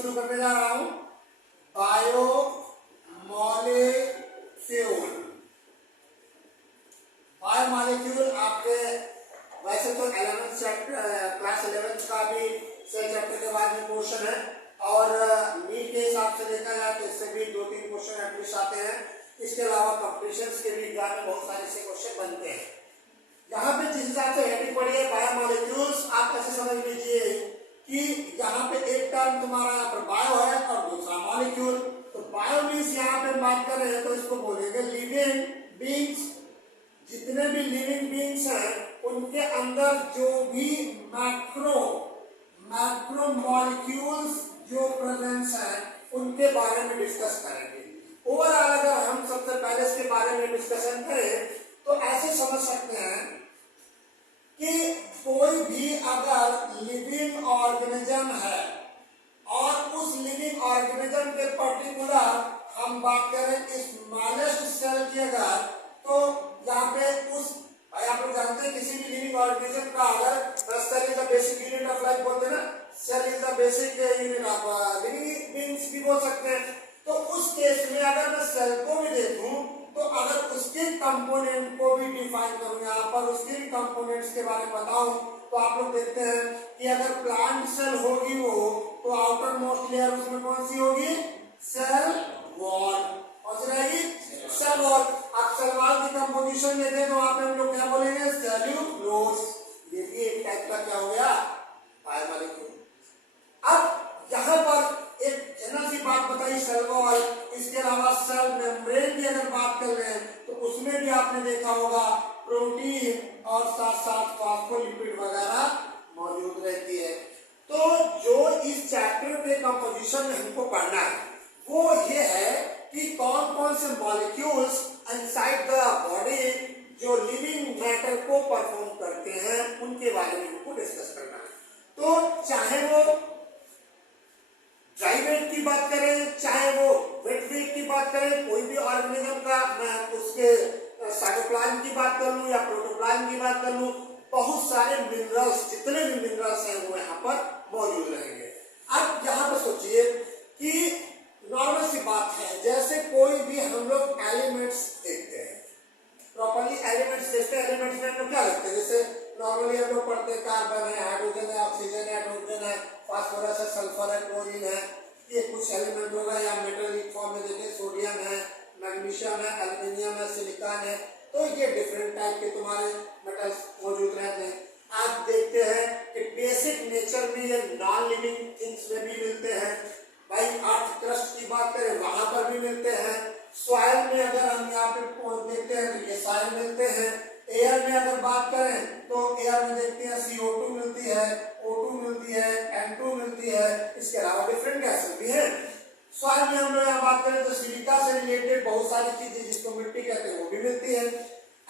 शुरू करने जा रहा हूं। बायोमॉलिक्यूल। बायोमॉलिक्यूल आपके वैसे तो 11th चैप्टर क्लास 11th का भी सेल चैप्टर के बाद में क्वेश्चन है और नीट के हिसाब से देखा जाए तो इससे भी 2-3 क्वेश्चन एटलीस्ट आते हैं। इसके अलावा कॉम्पिटिशन्स के भी एग्जाम में बहुत सारे से क्वेश्चन बनते हैं। यहाँ पे जिस हिसाब से हेडिंग पड़ी है बायोमॉलिक्यूल्स, आप ऐसे समझ लीजिए कि यहाँ पे एक टर्म तुम्हारा यहाँ पर बायो है और दूसरा मॉलिक्यूल। तो बायो मीन्स यहाँ पे बात कर रहे हैं तो इसको बोलेंगे लिविंग बीइंग्स। जितने भी लिविंग बीइंग्स हैं उनके अंदर जो भी मैक्रो मॉलिक्यूल्स जो प्रेजेंस है उनके बारे में डिस्कस करेंगे। ओवरऑल अगर हम सबसे पहले इसके बारे में डिस्कशन करें तो ऐसे समझ सकते हैं कि कोई भी अगर लिविंग ऑर्गेनिज्म है और उस लिविंग ऑर्गेनिज्म के पर्टिकुलर हम बात करें स्मॉलेस्ट सेल की अगर, तो यहाँ पे उस भाई आप लोग जानते हैं किसी भी लिविंग ऑर्गेनिज्म का अगर cell is the basic unit of life बोलते हैं ना, cell is the basic unit of living beings भी बोल सकते हैं। तो उस केस में अगर मैं सेल को भी देखूं तो अगर उसके कंपोनेंट को भी डिफाइन करूं, यहाँ पर उसके कंपोनेंट्स के बारे में बताऊं तो आप लोग देखते हैं कि अगर प्लांट सेल होगी वो तो आउटर मोस्ट लेयर उसमें कौन सी होगी? Cell wall. कौन सी रहेगी? Cell wall. अब सेल वॉल की कंपोजिशन देखें तो वहां पे हम लोग क्या बोलेंगे? सेल्यूलोज। ये भी एक टाइप का क्या हो गया? बायोमॉलिक्यूल। अब यहाँ पर एक जनरल सी बात बताई सेल वॉल, इसके अलावा सेल मेम्ब्रेन की अगर बात कर रहे हैं तो उसमें भी आपने देखा होगा प्रोटीन और साथ साथ फॉस्फोलिपिड वगैरह मौजूद रहती है। तो जो इस चैप्टर के कंपोजिशन में हमको पढ़ना है वो ये है कि कौन कौन से मॉलिक्यूल्स इनसाइड द बॉडी जो लिविंग मैटर को परफॉर्म करते हैं उनके बारे में हमको डिस्कस करना है। तो चाहे वो ड्राई वेट की बात करें, चाहे वो वेट वेट की बात करें, कोई भी ऑर्गेनिज्म का मैं उसके साइटोप्लाज्म की बात कर लूं या प्रोटोप्लाज्म की बात कर लूं, बहुत सारे मिनरल्स, जितने भी मिनरल्स हैं वो यहाँ पर मौजूद रहेंगे। अब यहाँ पर सोचिए कि नॉर्मल सी बात है, जैसे कोई भी हम लोग एलिमेंट्स देखते हैं, प्रॉपर्ली एलिमेंट्स देखते हैं, एलिमेंट्स में हम लोग क्या देखते हैं? जैसे नॉर्मली हम लोग पढ़ते हैं कार्बन है, हाइड्रोजन है, ऑक्सीजन है, नाइट्रोजन है, फास्फोरस है, सल्फर है, क्लोरीन है, ये कुछ एलिमेंट होगा। या मेटलिक फॉर्म में देखें सोडियम है, मैग्नीशियम है, एल्युमिनियम है, सिलिकॉन है। तो ये डिफरेंट टाइप के तुम्हारे मेटल्स मौजूद रहते हैं। आप देखते हैं कि बेसिक नेचर में ये नॉन लिविंग थिंग्स में भी मिलते हैं। भाई अर्थ क्रस्ट की बात करें वहां पर भी मिलते हैं। सॉइल में अगर हम यहाँ पे देखते हैं तो ये सारे मिलते हैं। एयर में अगर बात करें तो एयर में देखते हैं CO2 मिलती है, O2 मिलती है, N2 मिलती है। इसके अलावा डिफरेंट गैसेस भी हैं। सॉइल में हम लोग यहाँ बात करें तो सिलिका से रिलेटेड बहुत सारी चीजें जिसको मिट्टी कहते हैं वो भी मिलती है।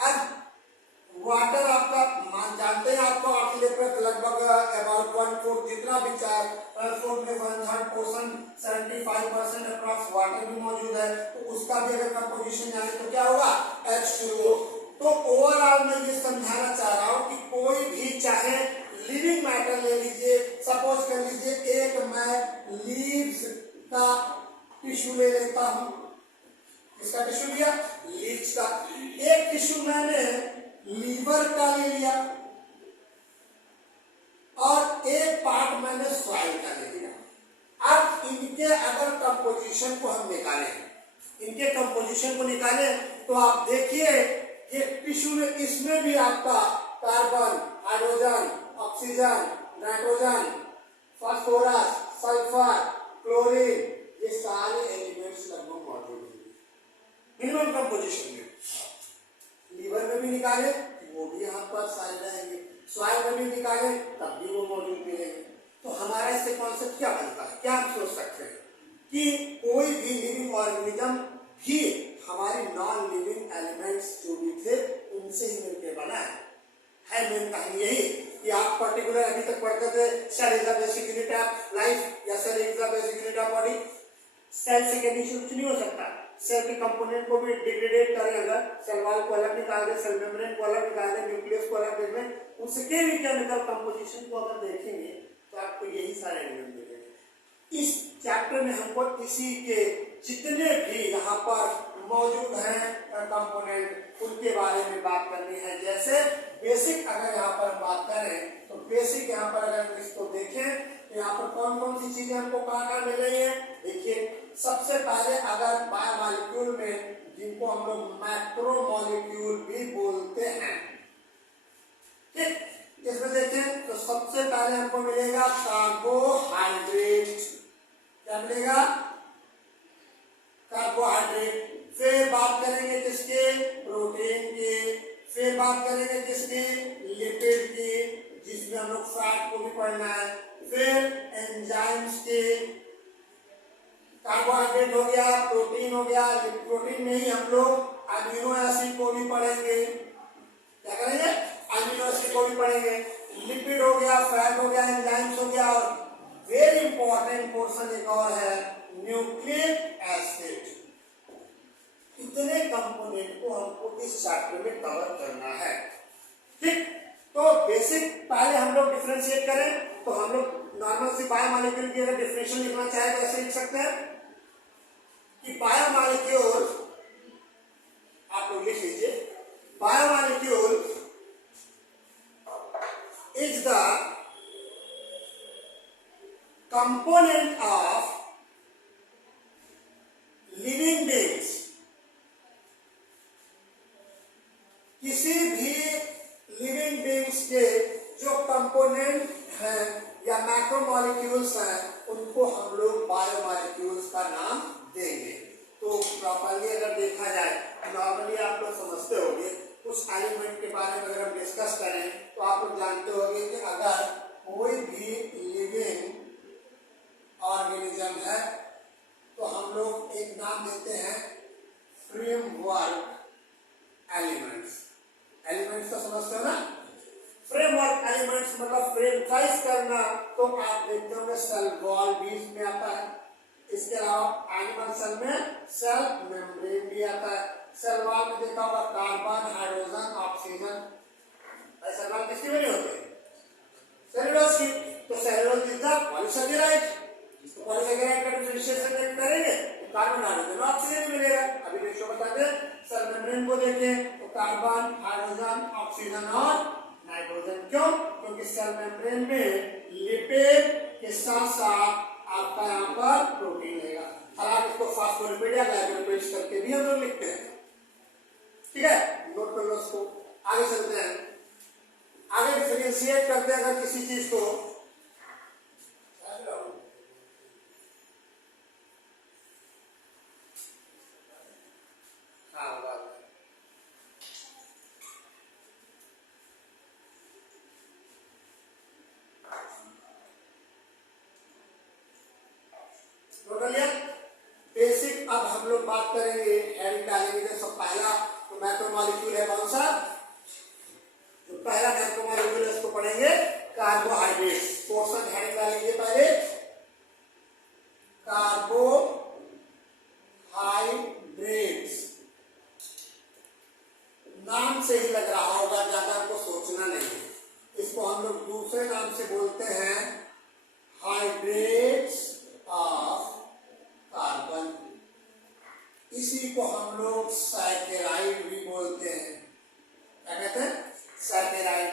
अब वाटर आपका जानते हैं, आपको लगभग अबाउट 1/4 जितना भी 4/4 में 1/3 पोर्शन 75% अप्रॉक्स वाटर भी मौजूद है। तो उसका भी अगर कंपोजिशन जाने तो क्या होगा? H2O। तो ओवरऑल मैं ये समझाना चाह रहा हूं कि कोई भी चाहे लिविंग मैटर ले लीजिए, सपोज कर लीजिए एक मैं लीव्स का टिश्यू ले लेता हूं। किसका टिश्यू लिया? लीव्स का। एक टिश्यू मैंने लीवर का ले लिया और एक पार्ट मैंने सॉइल का ले लिया। अब इनके अगर कंपोजिशन को हम निकालें, इनके कंपोजिशन को निकालें तो आप देखिए ये टिश्यू में, इसमें भी आपका carbon, hydrogen, oxygen, nitrogen, phosphorus, sulphur, chlorine, ये सारे एलिमेंट्स लगभग मौजूद हैं मिनिमम कंपोजिशन में। लीवर में भी निकाले वो भी यहाँ पर सारे रहेंगे, सॉइल में भी निकाले तब भी वो मौजूद मिलेंगे। तो हमारा इससे कॉन्सेप्ट क्या बनता है? क्या आप सोच सकते हैं कि कोई भी लिविंग ऑर्गेनिज्म भी हमारी नॉन लिविंग एलिमेंट्स जो भी थे उनसे ही मिलकर बना है। मेन कहानी यही कि आप पर्टिकुलर अभी तक पढ़ते थे cell is the basic unit of life या cell is the basic unit of body. Cell से कभी कुछ नहीं हो सकता। सेल के कंपोनेंट को भी डिग्रेडेट करें, अगर सेल वॉल को अलग निकाल दे, सेल मेम्ब्रेन को अलग निकाल दे, न्यूक्लियस को अलग देख लें, उसके भी केमिकल कंपोजिशन को अगर देखेंगे तो आपको यही सारे एलिमेंट मिलेंगे। इस चैप्टर में हमको इसी के जितने भी यहाँ पर मौजूद हैं कंपोनेंट उनके बारे में बात करनी है। जैसे बेसिक अगर यहाँ पर हम बात करें तो बेसिक यहाँ पर अगर इसको देखें तो यहाँ पर कौन कौन सी चीजें हमको कहाँ मिल रही है। देखिए सबसे पहले अगर बायोमॉलिक्यूल में जिनको हम लोग मैक्रोमॉलिक्यूल भी बोलते हैं, ठीक, इसमें देखें तो सबसे पहले हमको मिलेगा कार्बोहाइड्रेट। क्या मिलेगा? कार्बोहाइड्रेट। फिर बात करेंगे किसके? प्रोटीन के। फिर बात करेंगे किसके? लिपिड की, जिसमें हम लोग फैट को भी पढ़ना है। फिर एंजाइम्स के। कार्बोहाइड्रेट हो गया, प्रोटीन हो गया, प्रोटीन में ही हम लोग अमीनो एसिड को भी पढ़ेंगे। क्या करेंगे? अमीनो एसिड को भी पढ़ेंगे। लिपिड हो गया, फैट हो गया, एंजाइम्स हो गया, और वेरी इंपॉर्टेंट पोर्शन एक और है न्यूक्लिक एसिड। इतने कंपोनेंट को हमको इस चैप्टर में कवर करना है, ठीक। तो बेसिक पहले हम लोग डिफरेंशिएट करें तो हम लोग नॉर्मल सी बायोमॉलिक्यूल की अगर डिफिनेशन लिखना चाहे तो ऐसे लिख सकते हैं कि बायोमॉलिक्यूल, आप लोग लिख लीजिए, biomolecule is the component of living beings. किसी भी लिविंग बीइंग्स के जो कंपोनेंट हैं या मैक्रोमॉलिक्यूल्स हैं उनको हम लोग बायोमॉलिक्यूल्स का नाम देंगे। तो प्रॉपर्ली अगर देखा जाए, नॉर्मली आप लोग समझते होंगे, कुछ एलिमेंट के बारे में अगर हम डिस्कस करें तो आप लोग जानते होंगे कि अगर कोई भी लिविंग ऑर्गेनिज्म है तो हम लोग एक नाम देते हैं फ्रेमवर्क एलिमेंट्स। एलिमेंट्स तो समझते हो ना? फ्रेमवर्क एलिमेंट्स मतलब फ्रेमसाइज करना। तो आप देखते होंगे सेल वॉल भी इसमें आता है। इसके अलावा एनिमल सेल में सेल मेम्ब्रेन भी आता है। सेल वॉल में देखा होगा कार्बन, हाइड्रोजन, ऑक्सीजन। ऐसा नाम किसके में नहीं होते? सेलुलोज की। तो सेलुलोज इज द पॉलीसेकेराइड। तो पॉलीसेकेराइड का डिफरेंशिएशन करेंगे तो कार्बन, हाइड्रोजन, ऑक्सीजन मिलेगा। अभी रेशियो बता दें, सेल मेम्ब्रेन को देखें तो कार्बन, हाइड्रोजन, ऑक्सीजन और नाइट्रोजन। क्यों? क्योंकि सेल मेम्ब्रेन में लिपिड के साथ साथ आपका यहाँ पर प्रोटीन रहेगा। हालांकि इसको फॉस्फोलिपिड या ग्लाइकोलिपिड्स करके भी हम लोग लिखते हैं, ठीक है, नोट कर लो इसको। आगे चलते हैं, आगे डिफरेंशिएट करते हैं अगर किसी चीज को। बेसिक अब हम लोग बात करेंगे, हेडिंग डालेंगे। सब पहला तो मैक्रोमॉलिक्यूल है, कौन सा? तो पहला मैक्रोमॉलिक्यूल है, इसको पढ़ेंगे कार्बोहाइड्रेट्स। पोर्शन हेडिंग डालेंगे पहले कार्बोहाइड्रेट्स। नाम से ही लग रहा होगा, ज्यादा आपको सोचना नहीं है। इसको हम लोग दूसरे नाम से बोलते हैं हाइड्रेट्स ऑफ कार्बन। इसी को हम लोग सैकेराइड भी बोलते हैं। क्या कहते हैं? सैकेराइड।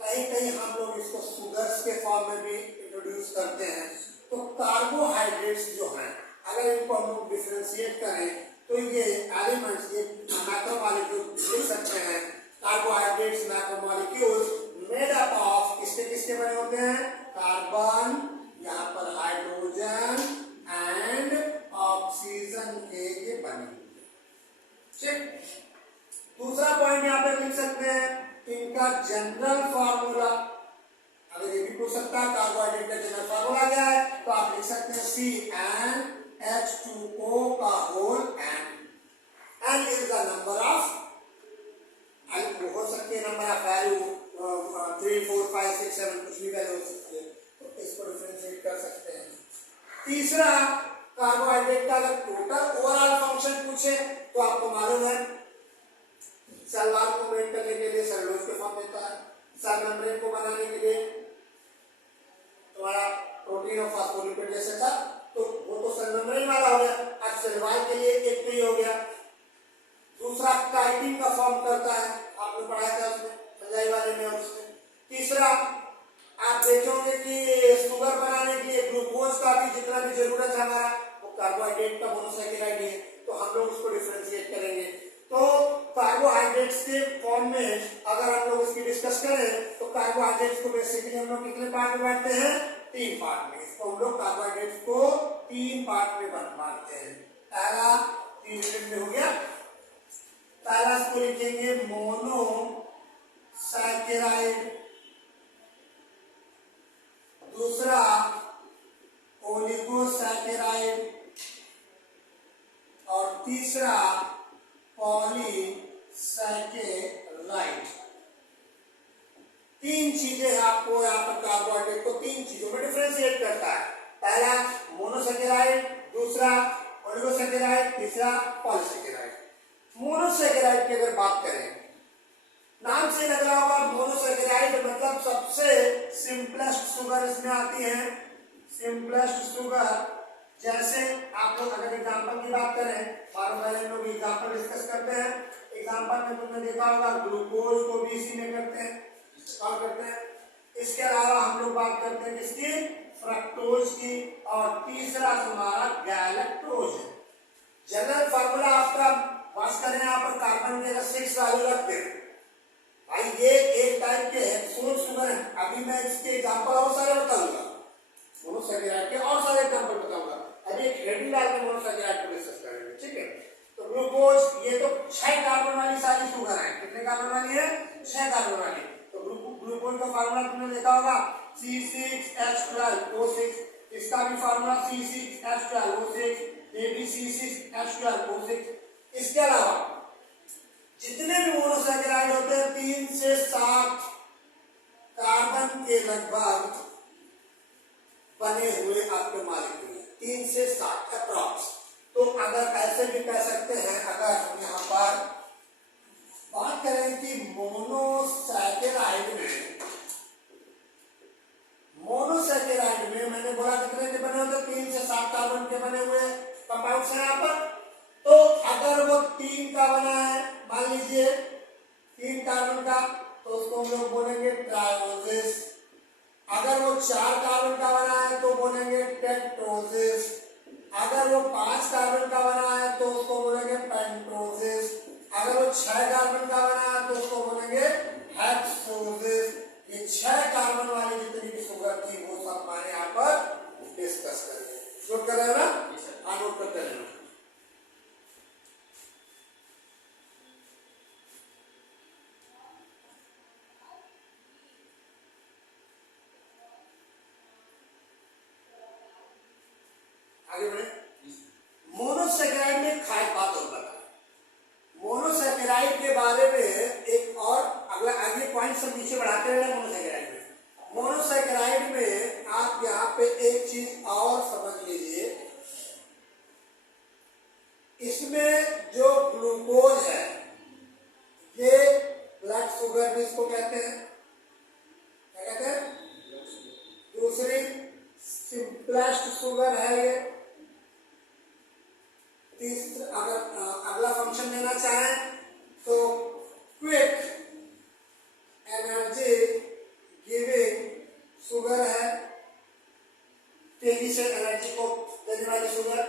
कहीं कहीं हम लोग इसको शुगर्स के फॉर्म में भी इंट्रोड्यूस करते हैं। तो कार्बोहाइड्रेट्स जो हैं, अगर इनको हम लोग डिफरेंशिएट करें तो ये एलिमेंट्स, ये मैक्रोमॉलिक्यूल लिख सकते हैं। Carbohydrates macromolecules made up of किसके किसके बने होते हैं? कार्बन, यहाँ पर हाइड्रोजन एंड ऑक्सीजन के ये बने। ठीक। दूसरा पॉइंट यहाँ पे लिख सकते हैं इनका जनरल फार्मूला। अगर ये भी पूछ सकता है कार्बोहाइड्रेट का जनरल फार्मूला क्या है तो आप लिख सकते हैं CnH2O का whole n। n is the number of, n हो सकती है नंबर ऑफ वैल्यू 3, 4, 5, 6, 7 कुछ भी वैल्यू हो सकती है, तो इसको डिफरेंशिएट कर सकते हैं। तीसरा, कार्बोहाइड्रेट का अगर टोटल ओवरऑल फंक्शन पूछे तो आपको मालूम है सेल वॉल को मेंटेन करने के लिए सेलुलोज के फॉर्म देता है। सेल मेम्ब्रेन को बनाने के लिए तुम्हारा प्रोटीन और फॉस्फोलिपिड जैसे था। बारे में उसमें। तीसरा आप देखोगे कि शुगर बनाने के लिए ग्लूकोज का भी जितना भी जरूरत है हमारा वो कार्बोहाइड्रेट का मोनोसैकेराइड है, तो हम लोग उसको डिफरेंशिएट करेंगे। तो कार्बोहाइड्रेट्स के फॉर्म में अगर हम लोग इसकी डिस्कस करें तो कार्बोहाइड्रेट्स को बेसिकली हम लोग कितने पार्ट में बांटते हैं? 3 पार्ट में। इसको हम लोग कार्बोहाइड्रेट्स को 3 पार्ट में बांटते हैं। पहला 3 यूनिट में हो गया। पहला इसको लिखेंगे मोनोसैकेराइड, दूसरा ओलिगोसैकेराइड और तीसरा पॉलीसैकेराइड। 3 चीजें आपको यहाँ पर कार्बोहाइड्रेट को 3 चीजों में डिफरेंशिएट करता है। पहला मोनोसैकेराइड, दूसरा ओलिगोसैकेराइड, तीसरा पॉलीसैकेराइड। मोनोसैकेराइड की अगर बात करें, नाम से लग रहा होगा मोनोसैकेराइड मतलब सबसे सिंपलेस्ट शुगर इसमें आती है। सिंपलेस्ट शुगर, जैसे आप लोग अगर एग्जांपल की बात करें, बार-बार हम लोग एग्जांपल डिस्कस करते हैं। एग्जांपल में तुमने देखा होगा ग्लूकोज को भी इसी में करते हैं, और करते हैं। इसके अलावा हम लोग बात करते हैं किसकी? फ्रक्टोज की। और तीसरा हमारा गैलेक्टोज है। जनरल फार्मूला आपका पास करें यहाँ पर कार्बन के अगर 6 वैल्यू रखते हैं भाई, ये एक टाइप के हेक्सोन शुगर है। अभी मैं इसके एग्जांपल और सारे बताऊंगा, मोनोसैकेराइड के और सारे एग्जांपल बताऊंगा। अभी एक हेडिंग डाल के मोनोसैकेराइड को डिस्कस करेंगे, ठीक है? तो ग्लूकोज, ये तो 6 कार्बन वाली सारी शुगर है। कितने कार्बन वाली है? 6 कार्बन वाली। तो ग्लूकोज का फार्मूला तुमने देखा होगा C6H12O6। इसका भी फार्मूला C6H12O6, ये भी C6H12O6। इसके अलावा जितने भी मोनोसैकेराइड होते हैं 3 से 7 कार्बन के लगभग बने हुए आपके मॉलिक्यूल हैं, 3 से 7 अप्रॉक्स। तो अगर ऐसे भी कह सकते हैं, अगर हम यहाँ पर बात करें कि मोनोसैकेराइड में मैंने बोला कितने के बने होते? 3 से 7 कार्बन के बने हुए कंपाउंड्स हैं यहाँ पर। तो अगर वो 3 का बना है, मान लीजिए 3 कार्बन का, तो उसको हम लोग बोलेंगे ट्रायोसिस। अगर वो 4 कार्बन का बना है तो बोलेंगे टेट्रोसिस। अगर वो 5 कार्बन का बना है तो उसको बोलेंगे पेंटोसिस। अगर वो 6 कार्बन का बना है तो उसको बोलेंगे हेक्सोसिस। ये 6 कार्बन वाली जितनी भी शुगर थी वो सब हमारे यहाँ पर डिस्कस करेंगे। नोट कर रहे हो ना? हाँ, नोट करते रहना। मोनोसैकेराइड में खास बात और बता, मोनोसैकेराइड के बारे में एक और अगला आगे पॉइंट सब नीचे बढ़ाते रहना। मोनोसैकेराइड में आप यहाँ पे एक चीज और समझ लीजिए, इसमें जो ग्लूकोज है ये ब्लड शुगर भी इसको कहते हैं। क्या कहते हैं? दूसरी सिंपलेस्ट शुगर है ये। तीसरा, अगर अगला फंक्शन लेना चाहें तो क्विक एनर्जी गिविंग शुगर है, तेजी से एनर्जी को देने वाली शुगर।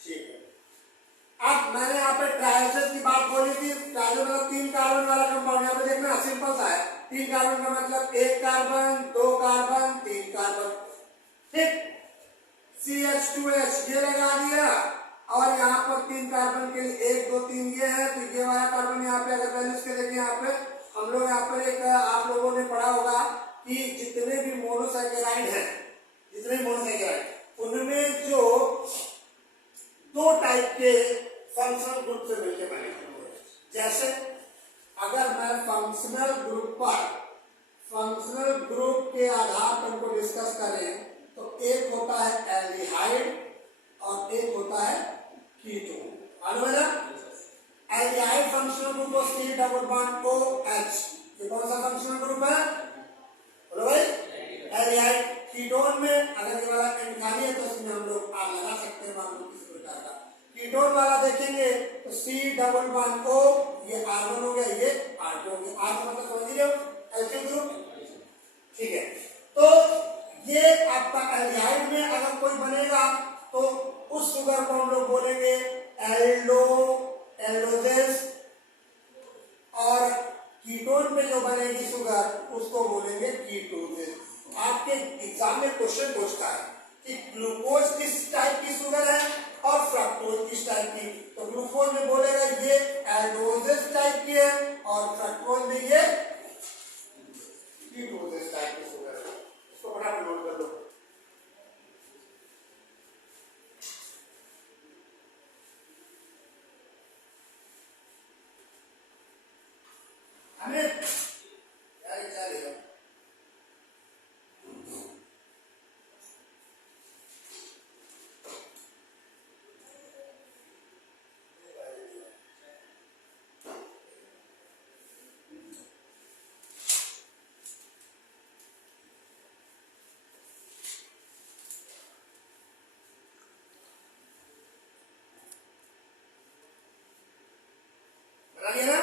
ठीक है। अब मैंने यहाँ पे ट्रायोसिस की बात बोली थी। ट्रायोसिस मतलब 3 कार्बन वाला कंपाउंड। यहाँ पे देखना सिंपल सा है। 3 कार्बन का मतलब 1 कार्बन, 2 कार्बन, 3 कार्बन, ठीक। CH2H ये लगा दिया और यहाँ पर 3 कार्बन के लिए 1 2 3 ये है। तो ये वाला कार्बन यहाँ पे अगर वैल्यूज के देखें, यहाँ पे हम लोग यहाँ पर एक आप लोगों ने पढ़ा होगा कि जितने भी मोनोसैकेराइड है, उनमें जो 2 टाइप के फंक्शनल ग्रुप से मिलकर बने हैं। जैसे अगर मैं फंक्शनल ग्रुप के आधार पर उनको डिस्कस करें तो एक होता है एल्डिहाइड और एक होता है कीटोन। मालूम है ना? एल्डिहाइड फंक्शनल ग्रुप को C डबल बॉन्ड OH, ये कौन सा फंक्शनल फंक्शनल ग्रुप है? बोलो भाई, एल्डिहाइड। कीटोन में अगर ये वाला एंड खाली है तो इसमें हम लोग आर लगा सकते हैं, मान लो किसी प्रकार का। कीटोन वाला देखेंगे तो C डबल बॉन्ड O, ये R1 हो गया, ये R2 हो गया। R मतलब समझ रहे हो, एल्केन ग्रुप, ठीक है। तो ये आपका एल्डिहाइड में अगर कोई बनेगा तो उस शुगर को हम लोग बोलेंगे एल्डो, एल्डोजेस, और कीटोन में जो बनेगी शुगर उसको बोलेंगे कीटोजेस। आपके एग्जाम में क्वेश्चन पूछता है कि ग्लूकोज किस टाइप की शुगर है और फ्रक्टोज किस टाइप की, तो ग्लूकोज में बोलेगा ये एल्डोजेस टाइप की है और फ्रक्टोज में ये कीटोजेस टाइप की शुगर है। इसको फटाफट नोट कर लो। हमें यार क्या लेगा बना लिया ना?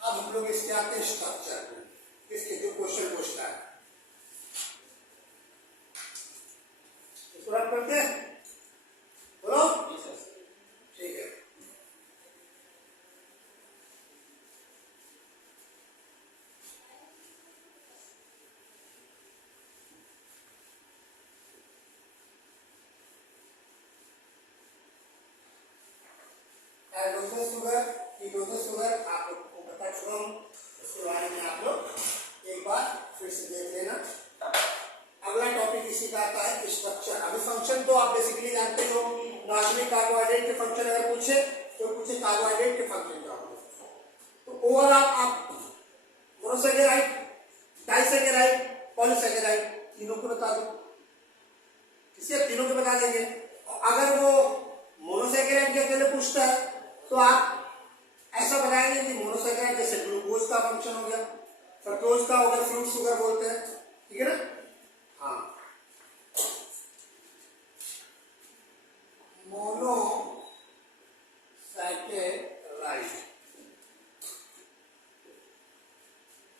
अब हम लोग इसके आते हैं स्ट्रक्चर में, इसके जो क्वेश्चन पूछता है इसको रख करते हैं, बोलो ठीक है। एल्डोजेस शुगर, कीटोजेस शुगर आप लोग को बता चुका हूं, इसके बारे में आप लोग एक बार फिर से देख लेना। अगला टॉपिक इसी का आता है स्ट्रक्चर। अभी फंक्शन तो आप बेसिकली जानते हो, नॉर्मली कार्बोहाइड्रेट के फंक्शन अगर पूछे तो पूछे कार्बोहाइड्रेट के फंक्शन क्या होगा, तो ओवरऑल आप मोनोसैकेराइड, डाइसैकेराइड, पॉलीसैकेराइड तीनों को बता दो, किसी तीनों को बता देंगे। और अगर वो मोनोसैकेराइड के अकेले पूछता है तो आप ऐसा बताएंगे कि मोनोसैकेराइड जैसे ग्लूकोज का फंक्शन हो गया, फ्रक्टोज का हो गया, फ्रूट शुगर बोलते हैं, ठीक है ना? हाँ, मोनोसैकेराइड।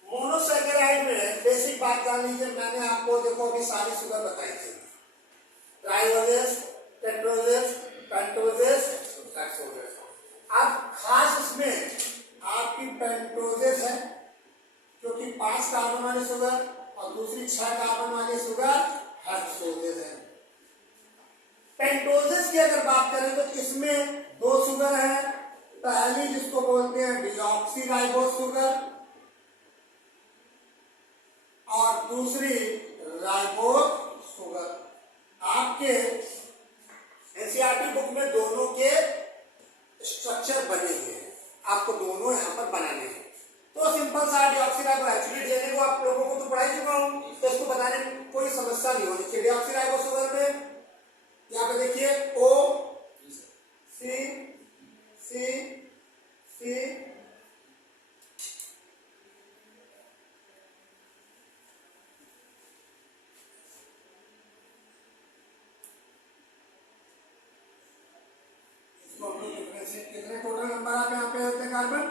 मोनोसैकेराइड में बेसिक बात जान लीजिए, मैंने आपको देखो अभी सारी शुगर बताई थी, ट्राइओजेस, टेट्रोजेस, पेंटोजेस, हेक्सोजेस। अब खास इसमें आपकी पेंटोजेस है क्योंकि 5 कार्बन वाली शुगर और दूसरी 6 कार्बन वाली शुगर हेक्सोजेस है। पेंटोजेस की अगर बात करें तो इसमें 2 शुगर है, पहली जिसको बोलते हैं डीऑक्सीराइबोस शुगर और दूसरी राइबोस शुगर। आपके एनसीईआरटी बुक में दोनों के स्ट्रक्चर बने हुए हैं, आपको दोनों यहाँ पर बनाने हैं। तो सिंपल सा डीऑक्सीराइबो एक्चुअली देने को आप लोगों को तो पढ़ा ही चुका हूं, तो इसको बताने में कोई समस्या नहीं होनी चाहिए। डीऑक्सीराइबो शुगर में यहाँ पे देखिए O C C C कितने टोटल नंबर आप यहाँ पे होते हैं कार्बन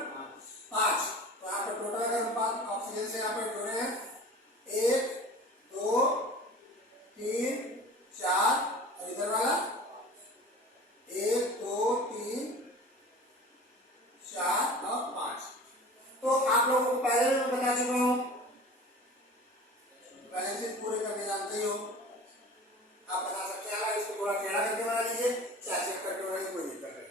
5, तो यहाँ पे टोटल अगर हम ऑक्सीजन से यहाँ पे जोड़े हैं 1 2 3 4 और इधर वाला 1 2 3 4 और 5, तो आप लोगों को पहले मैं बता चुका हूँ, बैलेंस पूरे करके जानते ही हो, आप बना सकते हैं। इसको थोड़ा टेढ़ा करके बना लीजिए, चाहे चेक करके बनाइए, कोई दिक्कत नहीं।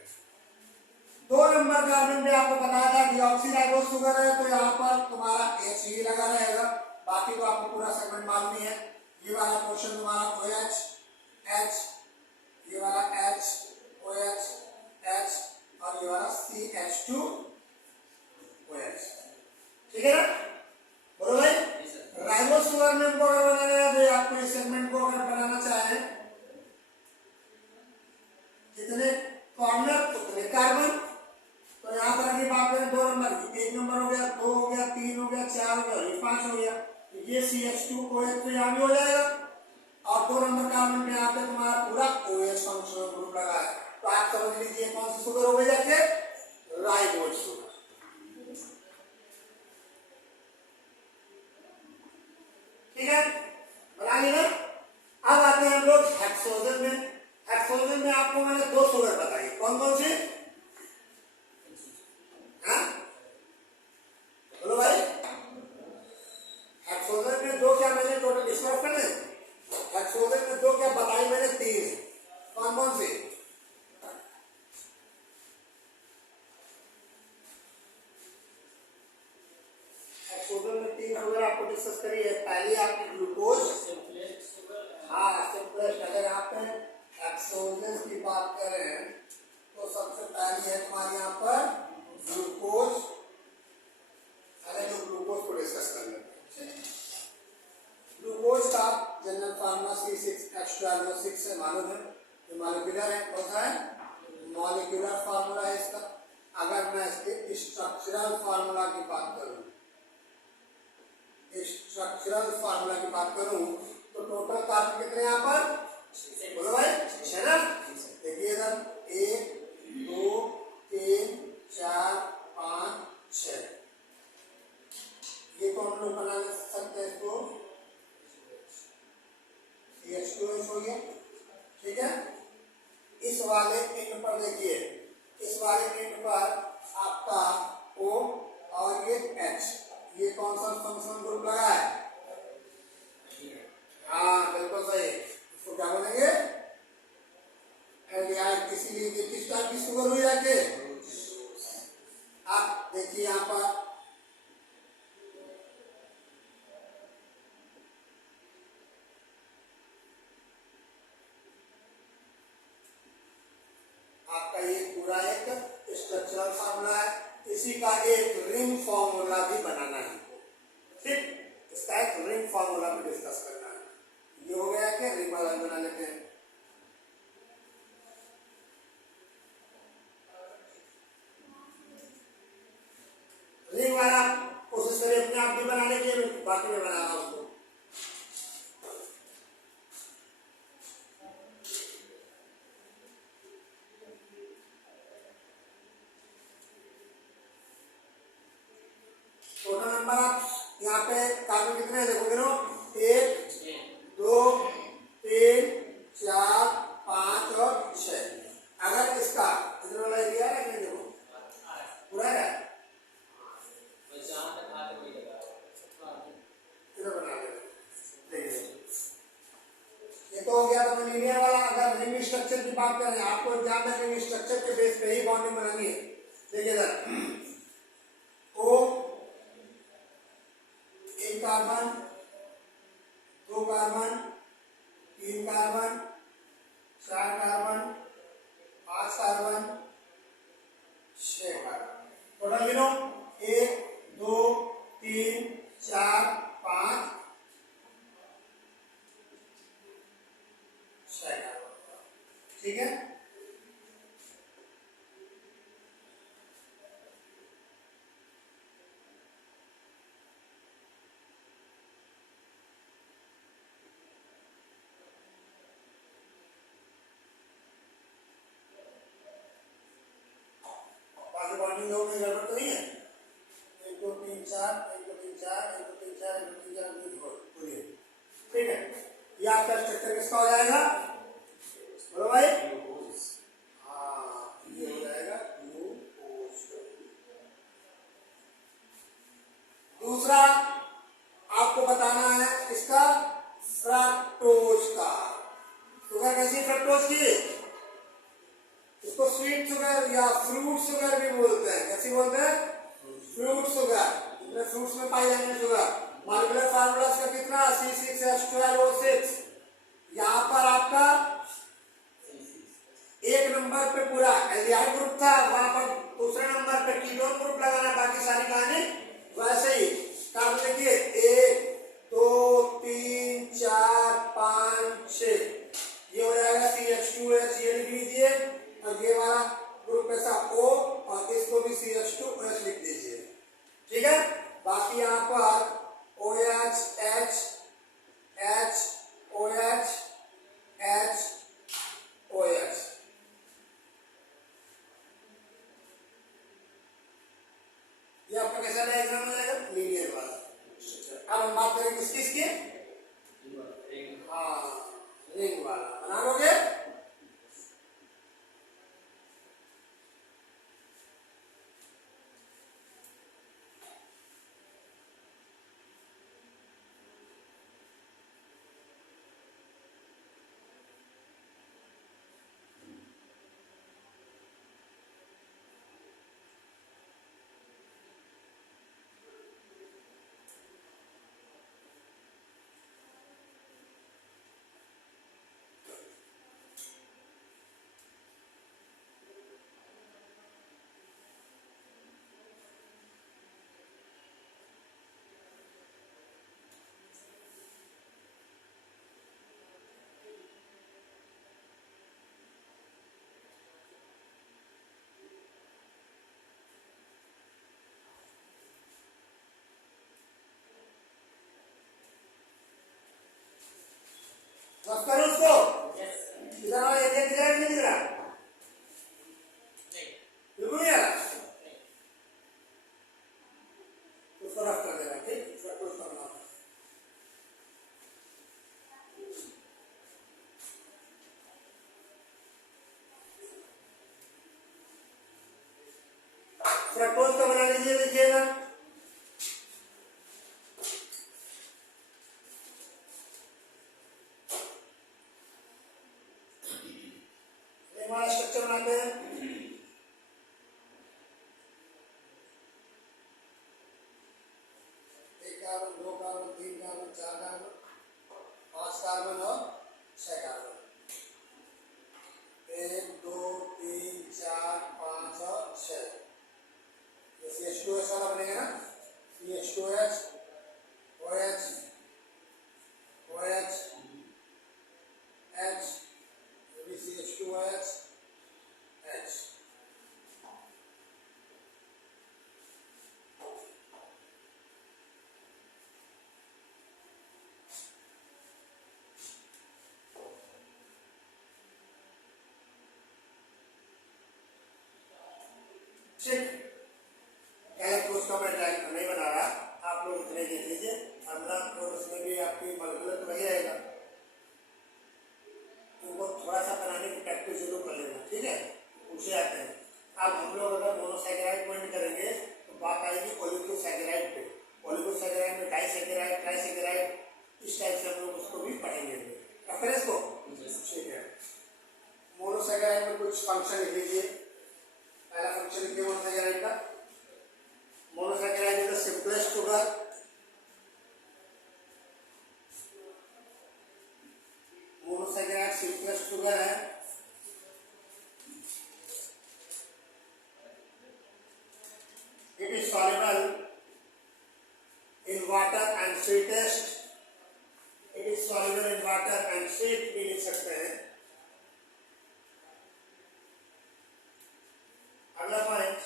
2 नंबर कार्बन में आपको बताया था डीऑक्सीराइबोस शुगर है, तो यहाँ पर तुम्हारा H ही लगा रहेगा, बाकी तो आपको पूरा सेगमेंट मालूम ही है। ये वाला पोर्शन तुम्हारा OH H, ये वाला H OH H और ये वाला CH2 OH, ठीक है ना? बोलो भाई, राइबोस शुगर में हमको अगर बनाना है, आपको इस सेगमेंट को अगर बनाना चाहे जितने कॉर्नर उतने कार्बन, तो यहाँ पर अभी बात करें 2 नंबर की, 1 नंबर हो गया, 2 हो गया, ये CH2OH तो यहाँ भी हो जाएगा और 2 नंबर कार्बन पे यहाँ पे तुम्हारा पूरा OH फंक्शनल ग्रुप लगा है। तो आप समझ लीजिए कौन सी शुगर हो गई जाके राइबोज शुगर। ठीक है, बना लिया। अब आते हैं हम लोग हेक्सोजन में। हेक्सोजन में आपको मैंने 2 शुगर बताई, कौन कौन सी? बोलो भाई, हेक्सोजन में 2 क्या मैंने टोटल डिस्कस करने? हेक्सोजन में 2 क्या बताई मैंने? 3। कौन कौन सी? हेक्सोजन में 3 शुगर आपको डिस्कस करी है। पहली आपकी ग्लूकोज, हाँ सिंपलेस्ट। अगर आप हेक्सोजन की बात करें तो सबसे पहली है तुम्हारी यहाँ पर ग्लूकोज। पहले जो ग्लूकोज को डिस्कस कर लेते हैं। ग्लूकोज का जनरल फार्मूला C6H12O6 से मालूम है, ये मॉलिक्यूलर है। कौन सा है? मॉलिक्यूलर फार्मूला है इसका। अगर मैं इसके स्ट्रक्चरल फार्मूला की बात करूं, स्ट्रक्चरल फार्मूला की बात करूं तो टोटल कार्बन कितने यहाँ पर? बोलो भाई, 6 ना? देखिए इधर 1 2 3 4 5 6। ये कौन लोग बना सकते हैं इसको? CH2OH हो गया। ठीक है, इस वाले एंड पर देखिए, इस वाले एंड पर आपका O और ये H, ये कौन सा फंक्शनल ग्रुप लगा है? हाँ बिल्कुल सही। इसको क्या बोलेंगे? एल्डिहाइड। इसीलिए ये किस टाइप की शुगर हुई जाके? आप देखिए यहाँ पर आपका ये पूरा एक स्ट्रक्चरल फार्मूला है। इसी का एक रिंग फार्मूला भी बनाना है। ठीक, इसका एक रिंग फार्मूला भी डिस्कस करना है। ये हो गया कि रिंग वाला बना लेते हैं। रिंग वाला कोशिश करिए अपने आप भी बनाने के लिए, बाकी में बना रहा हूं उसको। टोटल नंबर आप यहाँ पे कार्बन कितने देखोगे ना? 1 2 3 4 5 और 6। अगर इसका इधर वाला एरिया है कि देखो पूरा है, इधर बना ले। ये तो हो गया तो लीनियर वाला। अगर रिंग स्ट्रक्चर की बात करें, आपको एग्जाम में रिंग स्ट्रक्चर के बेस पे ही बॉन्डिंग बनानी है। देखिए इधर O, 1 carbon, 2 carbon, 3 carbon, 4 carbon, 5 carbon, 6 carbon. Total गिनो, 1 2 3 4 5 6 कार्बन। ठीक है, बॉन्डिंग में गड़बड़ तो नहीं है? 1 2 3 4 1 2 3 4 1 2 3 4 1 2 3 4 बोलिए। ठीक है, ये आपका स्ट्रक्चर किसका हो जाएगा? बोलो भाई। हाँ, ये हो जाएगा ग्लूकोज। दूसरा आपको बताना है इसका फ्रक्टोज का। शुगर कैसी? फ्रक्टोज की, इसको स्वीट शुगर या फ्रूट शुगर भी बोलते हैं। कैसी बोलते हैं? Fruit sugar. इतने फ्रूट्स में पाई जाने शुगर। मॉलिक्यूलर फार्मूला इसका कितना? C6H12O6। यहाँ पर आपका 1 नंबर पे पूरा एल्डिहाइड ग्रुप था, वहां पर दूसरे नंबर पे कीटोन ग्रुप लगाना, बाकी सारी कहानी वैसे ही। कार्बन देखिए 1 2 3 4 5 6, ये हो जाएगा CH2OH। ये लिख लीजिए, और ये वाला ग्रुप ऐसा O, और इसको भी CH2OH लिख दीजिए। ठीक है, बाकी यहाँ पर OH बात करें किस किस की? हाँ, रिंग वाला बना लोगे। बस करो उसको। इधर आओ, ये दिख रहा है नहीं दिख रहा? बिल्कुल नहीं आ रहा। उसको रफ कर देना, ठीक? उसका टोस्ट करना। थोड़ा टोस्ट का बना लीजिए, देखिएगा। हमारा स्ट्रक्चर बनाते हैं। एक कार्बन, दो कार्बन, तीन कार्बन, चार कार्बन, पांच कार्बन और छह कार्बन। एक, दो, तीन, चार, पांच और छह। जैसे H2S वाला बनेगा ना, ये H2S, OH, OH, H, CH2OH, H। Electrode का मैं नहीं बना रहा, आप लोग इतने देख लीजिए। अगला उसमें भी आपकी मॉलिक्यूलर तो वही रहेगा, उनको थोड़ा सा बनाने की प्रैक्टिस जरूर कर लेना, ठीक है? पूछे आते हैं। अब हम लोग अगर मोनोसैकेराइड पॉइंट करेंगे तो बात आएगी ओलिगोसैकेराइड पे। ओलिगोसैकेराइड में डाइसैकेराइड, ट्राइसैकेराइड, इस टाइप से हम लोग उसको भी पढ़ेंगे। रखें इसको, ठीक है? मोनोसैकेराइड में कुछ फंक्शन लिख लीजिए। पहला फंक्शन लिखिए मोनोसैकेराइड का। Monosaccharide is the simplest sugar. Monosaccharide simplest sugar है। It is soluble in water and sweetest. It is soluble in water and sweet भी लिख सकते हैं। अगला पॉइंट,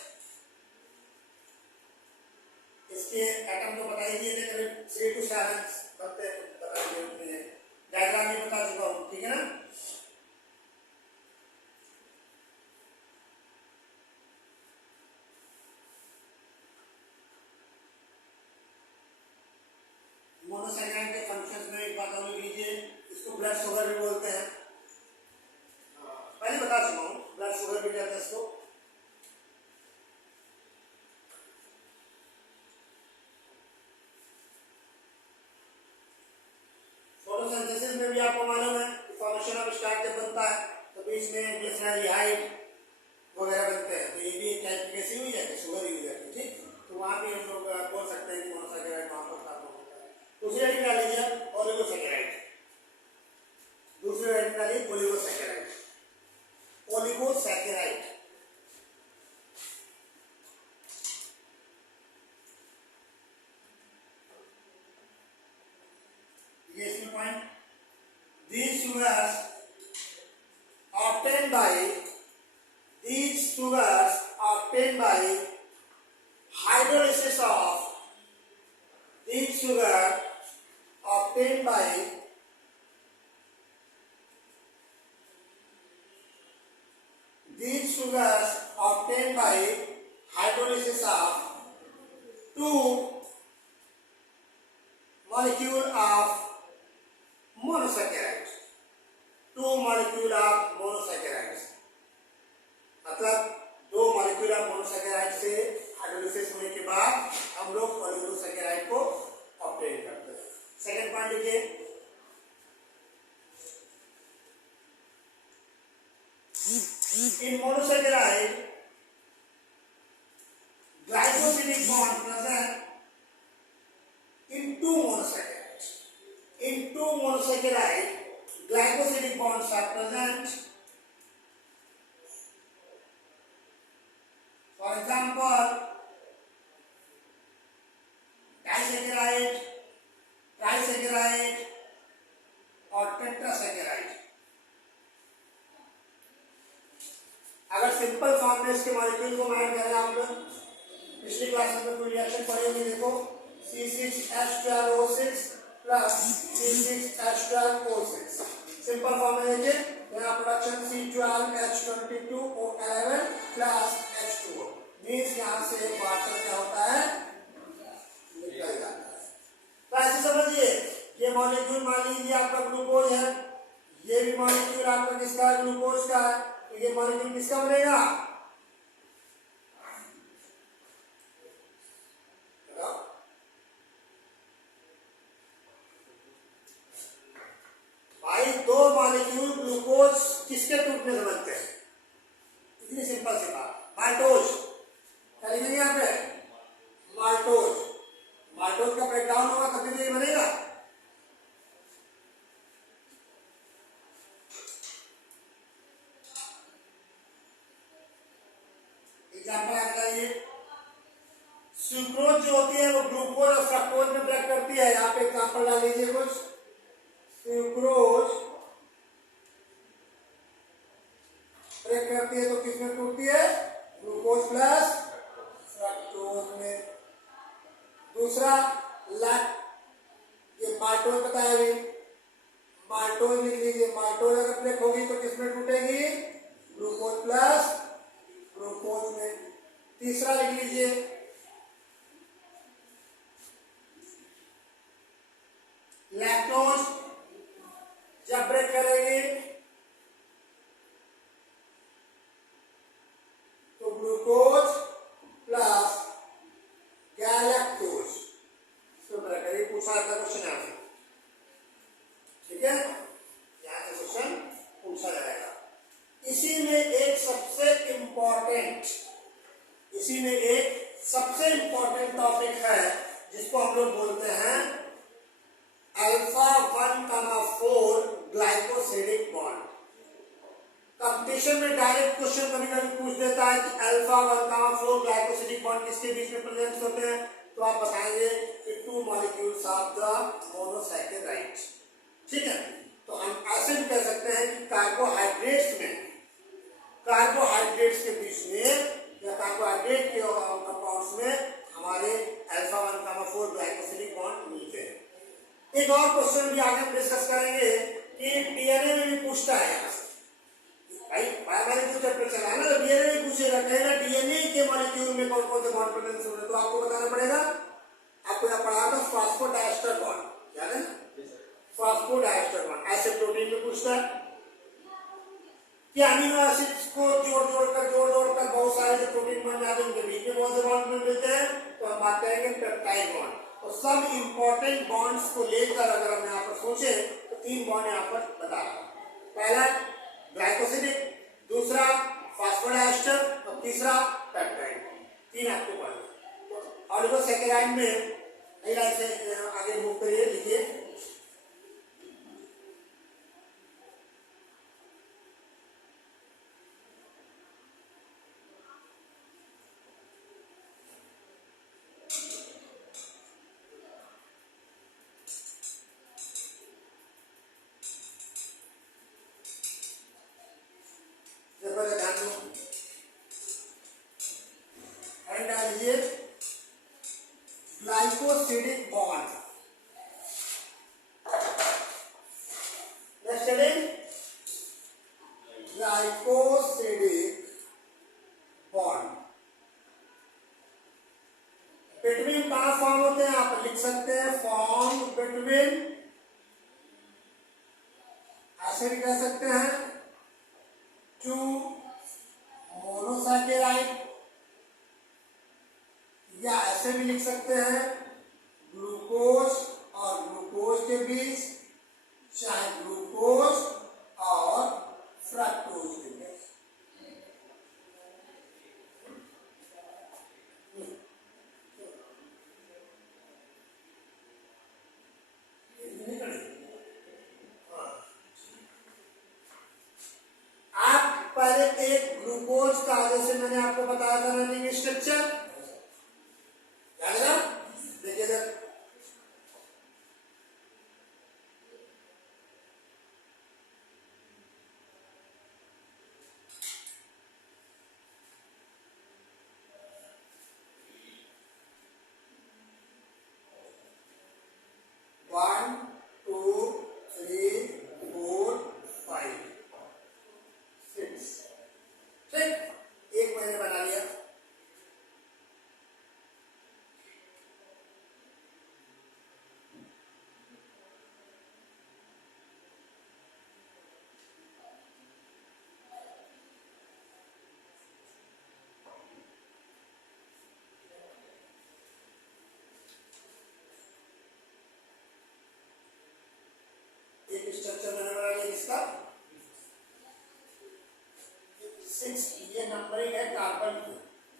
इसके एटम तो बता ही दिए थे, करीब 3 to 7 बनते हैं, बता दिए। डायग्राम में बता चुका हूं, ठीक है ना? मोनोसैकेराइड के फंक्शंस में एक बात और लिख लीजिए, इसको ब्लड शुगर भी बोलते हैं। पहले बता चुका हूं, ब्लड शुगर भी कहते हैं इसको। फोटोसिंथेसिस में भी आपको मालूम है फॉर्मेशन ऑफ स्टार्च जब बनता है तो बीच में ग्लिसरॉल्डिहाइड वगैरह बनते हैं, तो ये भी एक टाइप की कैसी हुई जाती है, शुगर ही हुई जाती है, ठीक? तो वहां भी हम लोग बोल सकते हैं कि मोनोसैकेराइड वहां पर काम होता है। दूसरी हेडिंग डाल लीजिए ओलिगोसैकेराइड। दूसरी हेडिंग डालिए ओलिगोसैकेराइड। ओलिगोसैकेराइड ये इसमें point, these sugars obtained by hydrolysis of these sugar obtained by these sugars obtained by hydrolysis of two molecule of monosaccharides, 2 molecule of monosaccharides, मतलब 2 molecule of monosaccharides से hydrolysis होने के बाद हम लोग ऑलिगोसैकेराइड को ऑब्टेन करते हैं। सेकंड पॉइंट लिखिए, in monosaccharide glycosidic bond present in 2 monosaccharides. In 2 monosaccharide glycosidic bonds are present. For example, disaccharide, trisaccharide और tetrasaccharide। अगर सिंपल फॉर्म में इसके मॉलिक्यूल को ऐड करें, आप लोग पिछली क्लास में कोई रिएक्शन पढ़े होंगे, देखो C6H12O6 plus C6H12O6 simple form में देखिए, यहाँ production C12H22O11 plus H2O means यहाँ से वाटर क्या होता है, निकल जाता है। तो ऐसे समझिए, ये मॉलिक्यूल मान लीजिए आपका ग्लूकोज है, ये भी मॉलिक्यूल आपका किसका है, ग्लूकोज का है, तो ये मॉलिक्यूल किसका बनेगा, भाई 2 मॉलिक्यूल ग्लूकोज किसके टूटने से बनते हैं, इतनी सिंपल सी बात। माल्टोज क्या लिखेंगे यहाँ पे, माल्टोज, माल्टोज का ब्रेकडाउन होगा तभी तो ये बनेगा। एग्जाम्पल आता है, ये सुक्रोज जो होती है वो ग्लूकोज और फ्रक्टोज में ब्रेक करती है। यहाँ पे एग्जाम्पल डाल लीजिए कुछ, सुक्रोज ब्रेक करती है तो किसमें टूटती है, ग्लूकोज प्लस फ्रक्टोज में। दूसरा लैक, ये माल्टोज बताया अभी, माल्टोज लिख लीजिए, माल्टोज अगर ब्रेक होगी तो किसमें टूटेगी, ग्लूकोज प्लस ग्लूकोज में। तीसरा लिख लीजिए लैक्टोज, जब ब्रेक करेगी तो ग्लूकोज प्लस गैलेक्टोज तो ब्रेक करेगी। पूछा था क्वेश्चन यहाँ से, ठीक है, यहाँ से क्वेश्चन पूछा जाएगा। इसी में एक सबसे इंपॉर्टेंट टॉपिक है जिसको हम लोग बोलते हैं अल्फा 1,4 ग्लाइकोसिडिक बॉन्ड। कंपटीशन में डायरेक्ट क्वेश्चन कभी कभी पूछ देता है कि अल्फा 1,4 ग्लाइकोसिडिक बॉन्ड किसके बीच में प्रेजेंट होते हैं, तो आप बताएंगे कि 2 मॉलिक्यूल्स ऑफ द मोनोसैकेराइड, ठीक है। तो हम ऐसे भी कह सकते हैं कि कार्बोहाइड्रेट्स के बीच में या कार्बोहाइड्रेट के कंपाउंड्स में हमारे अल्फा 1,4 ग्लाइकोसिडिक बॉन्ड मिलते हैं। एक और क्वेश्चन भी आगे डिस्कस करेंगे कि डीएनए में भी पूछता है, यहाँ से भाई बायोलॉजी चैप्टर चला है ना, तो डीएनए में पूछेगा, कहेगा डीएनए के मॉलिक्यूल में कौन कौन से बॉन्ड प्रेजेंट हो रहे हैं, तो आपको बताना पड़ेगा। आपको यहाँ पढ़ा था फॉस्फोडाइस्टर बॉन्ड, याद है ना, फॉस्फोडाइस्टर बॉन्ड। ऐसे प्रोटीन में पूछता है कि अमीनो एसिड्स को जोड़ जोड़कर बहुत सारे जो प्रोटीन बन जाते हैं उनके बीच में बहुत से बॉन्ड मिलते हैं, तो हम बात करेंगे पेप्टाइड बॉन्ड। तो सब इंपॉर्टेंट बॉन्ड्स को लेकर अगर हम यहाँ पर सोचे तो 3 बॉन्ड यहाँ पर बता रहा हूं। पहला ग्लाइकोसिडिक, दूसरा फॉस्फोडाइस्टर और तीसरा पेप्टाइड। 3 आपको पढ़ना। ऑलिगोसैकेराइड में से आगे मूव करिए, लिखिए glycosidic bond. Next heading, glycosidic bond. between कहाँ फॉर्म होते हैं, आप लिख सकते हैं फॉर्म बिटवीन, ऐसे भी कह सकते हैं, टू मोनोसैकेराइड, या ऐसे भी लिख सकते हैं ग्लूकोज और ग्लूकोज के बीच, चाहे ग्लूकोज और फ्रक्टोज के बीच। आप पहले एक ग्लूकोज का, जैसे मैंने आपको बताया था रनिंग स्ट्रक्चर, याद है ना? देखिए इधर, one two three four five six, ठीक, एक मैंने बना लिया। एक स्ट्रक्चर मैंने बना लिया इसका 6, ये नंबरिंग है कार्बन की,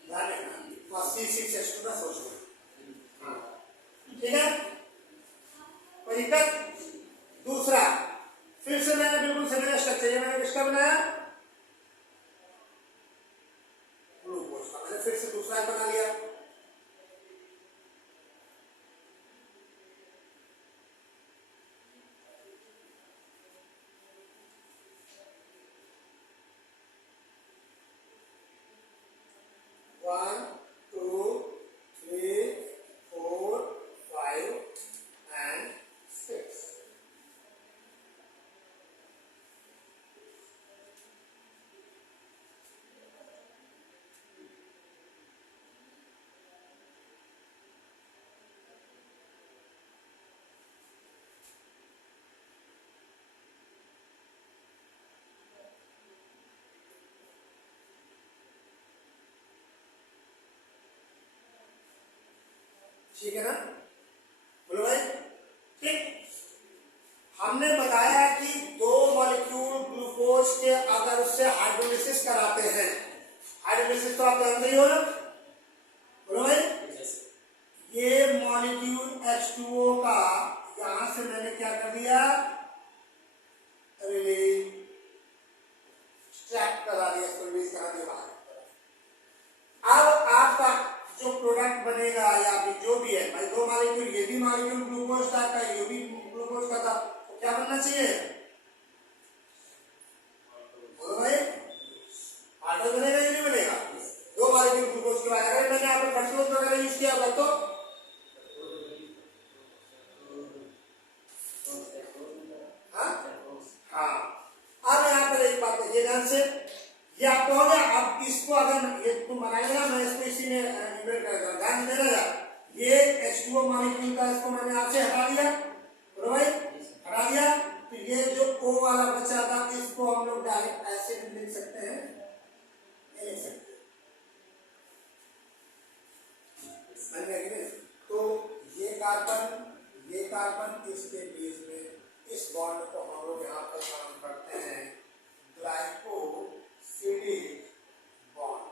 ध्यान रखना, और C6H2 का सोचना। हाँ, ठीक है, कोई दिक्कत? दूसरा, फिर से मैंने बिल्कुल सही स्ट्रक्चर, ये मैंने किसका बनाया? ग्लूकोज का। मैंने फिर से दूसरा बना लिया। One two three four five and six. ठीक है ना, बोलो भाई, ठीक। हमने बताया कि दो मॉलिक्यूल ग्लूकोज के अगर उससे हाइड्रोलिसिस कराते हैं, हाइड्रोलिसिस तो आप जानते ही हो ना, बोलो भाई, ये मॉलिक्यूल H2O का यहां से मैंने क्या कर दिया, रिलीज, एक्सट्रैक्ट करा दिया, इसको रिलीज करा दिया बाहर। अब आपका जो प्रोडक्ट बनेगा या फिर जो भी है भाई, दो मॉलिक्यूल, ये भी मॉलिक्यूल ग्लूकोज का था, ये भी ग्लूकोज का था, तो क्या बनना चाहिए? बोलो भाई, ऑटो बनेगा या नहीं बनेगा? दो मॉलिक्यूल ग्लूकोज के बाद अगर मैंने यहाँ पर फ्रक्टोज वगैरह यूज किया होगा तो हाँ, अब यहाँ पर एक बात देखिए ध्यान से, ये आप कहोगे, अब इसको अगर ये तुम बनाएंगे ना, मैं इसको इसी में इन्वर्ट कर दूंगा, ध्यान देना यार, ये H2O मॉलिक्यूल का इसको मैंने आपसे हटा दिया, बोलो भाई, हटा दिया, तो ये जो O वाला बचा था, इसको हम लोग डायरेक्ट ऐसे भी लिख सकते हैं, ये लिख सकते हैं, बन गया कि नहीं? तो ये कार्बन इसके बीच में इस बॉन्ड को हम लोग यहाँ पर काम करते हैं ग्लाइकोसिडिक बॉन्ड।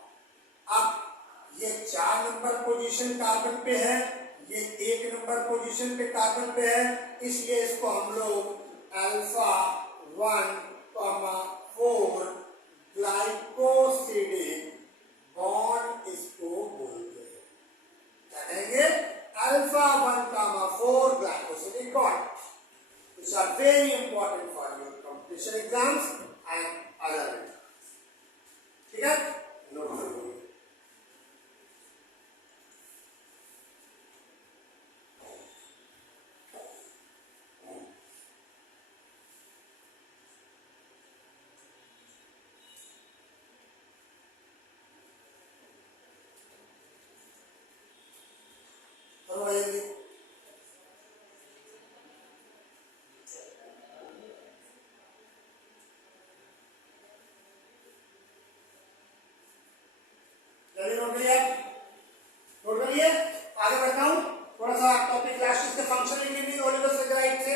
अब ये 4 नंबर पोजीशन कार्बन पे है, ये 1 नंबर पोजीशन पे कार्बन पे है, इसलिए इसको हम लोग अल्फा 1,4 ग्लाइकोसिडिक बॉन्ड इसको बोलते हैं, कहेंगे alpha 1,4 glycosidic bond, which are very important for your competition exams and other exams. ठीक है, नो प्रॉब्लम। सभी नोट लिया, नोट कर लिए। आगे बढ़ता हूं, थोड़ा सा टॉपिक लास्ट इसके फंक्शन लिख लीजिए ओलिगोसैकेराइड से।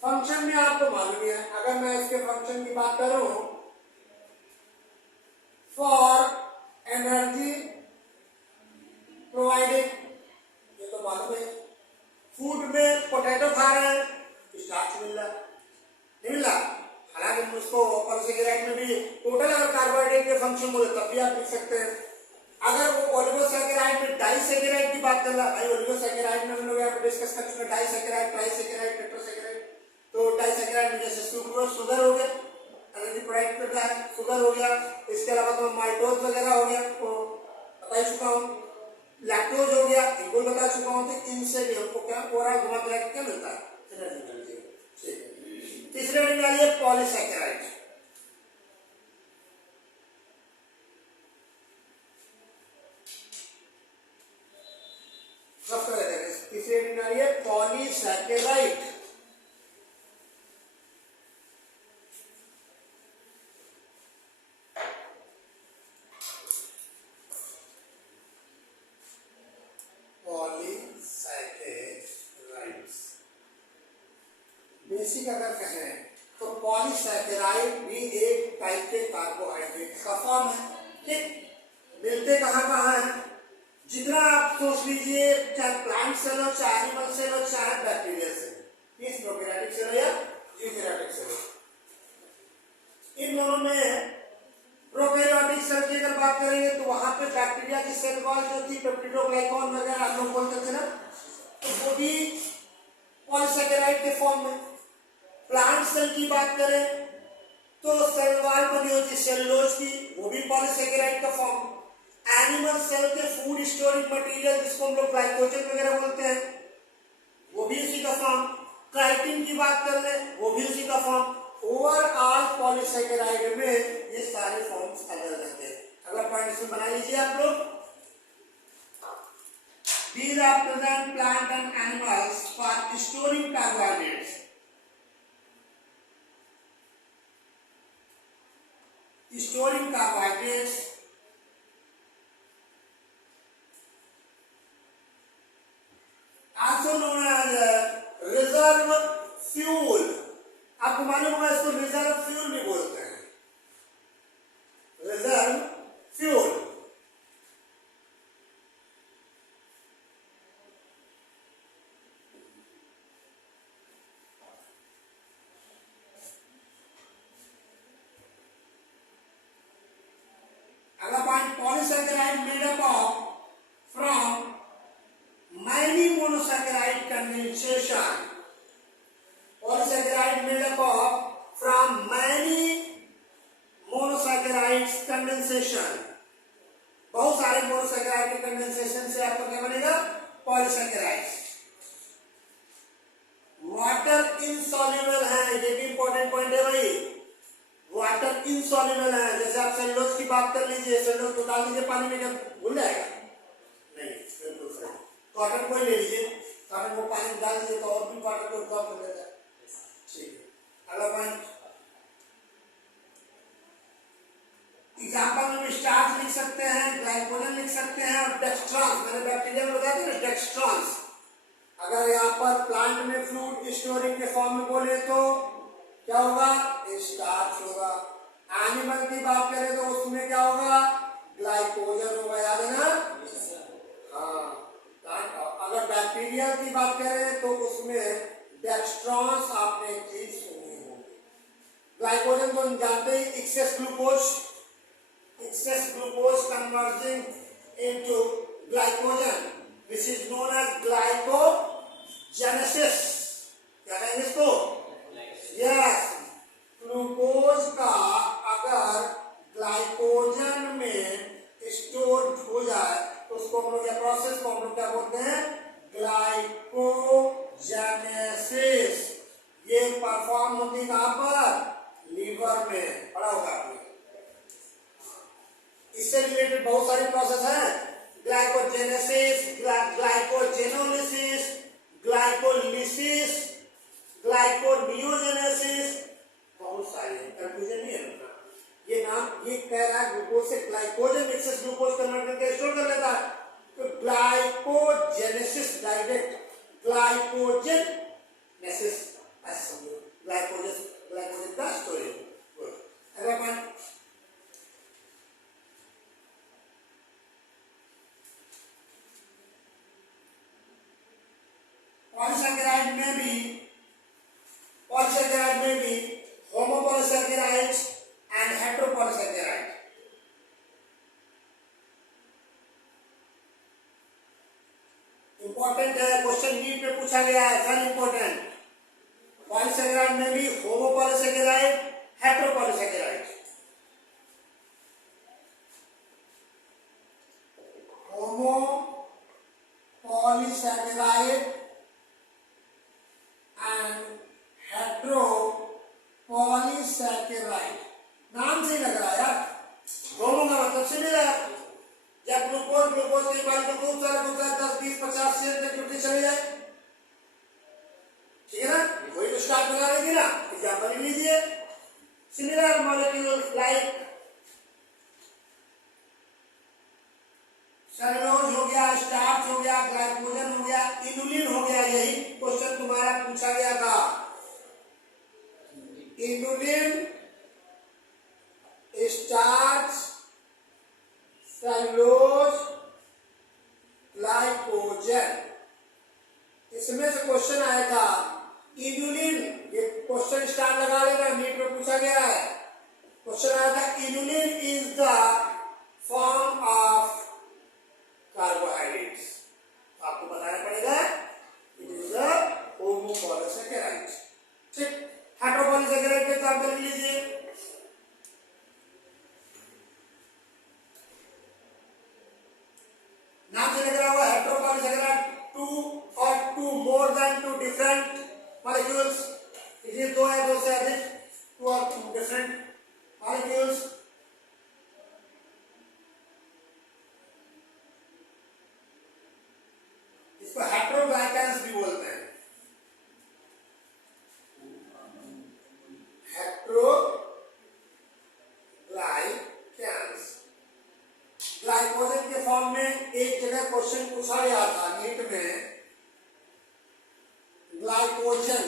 फंक्शन में आपको मालूम है, अगर मैं इसके फंक्शन की बात करूं, फॉर एनर्जी प्रोवाइडेड, ये तो मालूम है। फूड में पोटैटो खा रहे हैं, स्टार्च मिल रहा, नहीं मिल रहा। हालांकि उसको पॉलीसेकेराइड में भी टोटल अगर कार्बोहाइड्रेट के फंक्शन बोले तब भी आप लिख सकते हैं। अगर वो ओलिगोसैकेराइड में डाइसैकेराइड की बात कर रहा है, भाई ओलिगोसैकेराइड में हम लोग यहाँ पे डिस्कस कर चुके हैं डाइसैकेराइड, ट्राइसैकेराइड, टेट्रासैकेराइड। तो डाइसैकेराइड में जैसे सुक्रोज शुगर हो गया, एनर्जी प्रोवाइड करता है, शुगर हो गया। इसके अलावा तो माल्टोज वगैरह हो गया, तो बता ही चुका हूँ। लैक्टोज हो गया, इनको बता चुका हूँ। तो इनसे भी हमको क्या ओवरऑल घुमा फिरा के क्या मिलता है, एनर्जी मिलती है। ठीक, तीसरे में आ गया पॉलीसैकेराइड। तीसरे में आ गया पॉलीसैकेराइड। बेसिक अगर कहें तो पॉलीसैकेराइड भी एक टाइप के कार्बोहाइड्रेट का फॉर्म है। ठीक, मिलते कहाँ कहाँ है, जितना आप सोच लीजिए, चाहे प्लांट सेल हो, चाहे एनिमल सेल हो, चाहे बैक्टीरियल सेल, इस प्रोकैरियोटिक सेल हो या यूकैरियोटिक सेल हो, इन दोनों में प्रोकैरियोटिक सेल की अगर बात करेंगे तो वहां पे बैक्टीरिया की सेल वॉल जो थी, पेप्टिडोग्लाइकॉन वगैरह आप लोग बोलते थे ना, तो वो भी पॉलीसैकेराइड के फॉर्म में। प्लांट सेल की बात करें तो सेल वॉल बनी होती सेलुलोज की, वो भी पॉलीसैकेराइड का फॉर्म। एनिमल सेल के फूड स्टोरेज मटेरियल जिसको हम लोग ग्लाइकोजन वगैरह बोलते हैं, वो भी उसी का फॉर्म। काइटिन की बात कर ले, वो भी उसी का फॉर्म। ओवरऑल पॉलीसैकेराइड में ये सारे फॉर्म्स अलग रहते हैं। अगला पॉइंट इसमें बना लीजिए आप लोग। These are present plant and animals for storing carbohydrates. Storing carbohydrates also known as reserve fuel. आपको मालूम होगा इसको रिजर्व फ्यूल भी बोलते हैं, reserve fuel. Polysaccharide made up of from many monosaccharide condensation. Polysaccharide made up of from many monosaccharides condensation. बहुत सारे monosaccharide के कंडेंसेशन से आपका क्या बनेगा, पॉलीसैकेराइड्स। वाटर इनसॉल्युबल है, ये भी इंपॉर्टेंट पॉइंट है भाई। वाटर इनसॉल्युबल है, जैसे आप सेलुलोज की बात कर लीजिए, सेलुलोज को डाल दीजिए पानी में, क्या भूल जाएगा? नहीं, बिल्कुल सही। कॉटन को ले लीजिए, कॉटन को पानी में डाल दीजिए तो और भी वाटर को ड्रॉप कर देता है। ठीक है, अगला पॉइंट एग्जाम्पल में स्टार्च लिख सकते हैं, ग्लाइकोजन लिख सकते हैं और डेक्सट्रॉन्स, मैंने बैक्टीरिया में बताया था ना डेक्सट्रॉन्स। अगर यहाँ पर प्लांट में फूड स्टोरिंग के फॉर्म में बोले तो क्या होगा, स्टार्च होगा। एनिमल की बात करें तो उसमें क्या होगा, ग्लाइकोजन होगा, याद है ना? हाँ। अगर बैक्टीरिया की बात करें तो उसमें डेक्सट्रॉन्स आपने चीज सुनी होगी। ग्लाइकोजन तो हम जानते ही, excess glucose converting into glycogen, which is known as glycogenesis। क्या कहेंगे इसको? यस, ग्लूकोज का अगर ग्लाइकोजन में स्टोर हो जाए तो उसको हम लोग, या प्रोसेस को हम लोग क्या बोलते हैं, ग्लाइकोजेनेसिस। ये परफॉर्म होती कहां पर, लीवर में, पढ़ा होगा आपने। इससे रिलेटेड बहुत सारी प्रोसेस है, glycogenesis, glycogenolysis, glycogen message glycogen का स्टोरेज। अगला पॉइंट, पॉलीसैकेराइड में भी होमोपॉलीसैकेराइड्स एंड हेटेरोपॉलीसैकेराइड। इंपॉर्टेंट है, क्वेश्चन नीट में पूछा गया है, वेरी इंपॉर्टेंट। पॉलीसैकेराइड में भी होमोपॉलीसैकेराइड, हेटेरोपॉलीसैकेराइड। होमोपॉलीसैकेराइड एंड हेटेरोपॉलीसैकेराइड, नाम से ही लग रहा है यार, दोनों का मतलब सिमिलर। या ग्लूकोज के बाद में खूब सारा 10, 20, 50 से तक चले जाए, ठीक है ना, वही तो स्टार्ट लगा रही थी ना, एग्जाम्पल लीजिए। सिमिलर मॉलिक्यूल्स लाइक सेलुलोज हो गया, स्टार्च हो गया, ग्लाइकोजन हो गया, इनुलिन हो गया। यही क्वेश्चन तुम्हारा पूछा गया था। इनुलिन, स्टार्च, सेलुलोज, ग्लाइकोजन, इसमें से क्वेश्चन आया था। इनुलिन, ये क्वेश्चन स्टार लगा लेना, नीट में पूछा गया है। क्वेश्चन आया था, inulin is the form of carbohydrates. आपको बताना पड़ेगा इट इज अ होमोपॉलीसैकेराइड। ठीक, हेटेरोपॉलीसैकेराइड के एग्जांपल लीजिए। नाम से लग रहा हुआ हेटेरोपॉलीसैकेराइड, टू और two more than two different molecules. इसलिए दो है, दो से अधिक, टू और टू डिफरेंट मॉलिक्यूल्स। इसको हेटेरोग्लाइकेंस भी बोलते हैं। हेटेरोग्लाइकेंस। ग्लाइकोजन के फॉर्म में एक जगह क्वेश्चन पूछा गया था नीट में, ग्लाइकोजन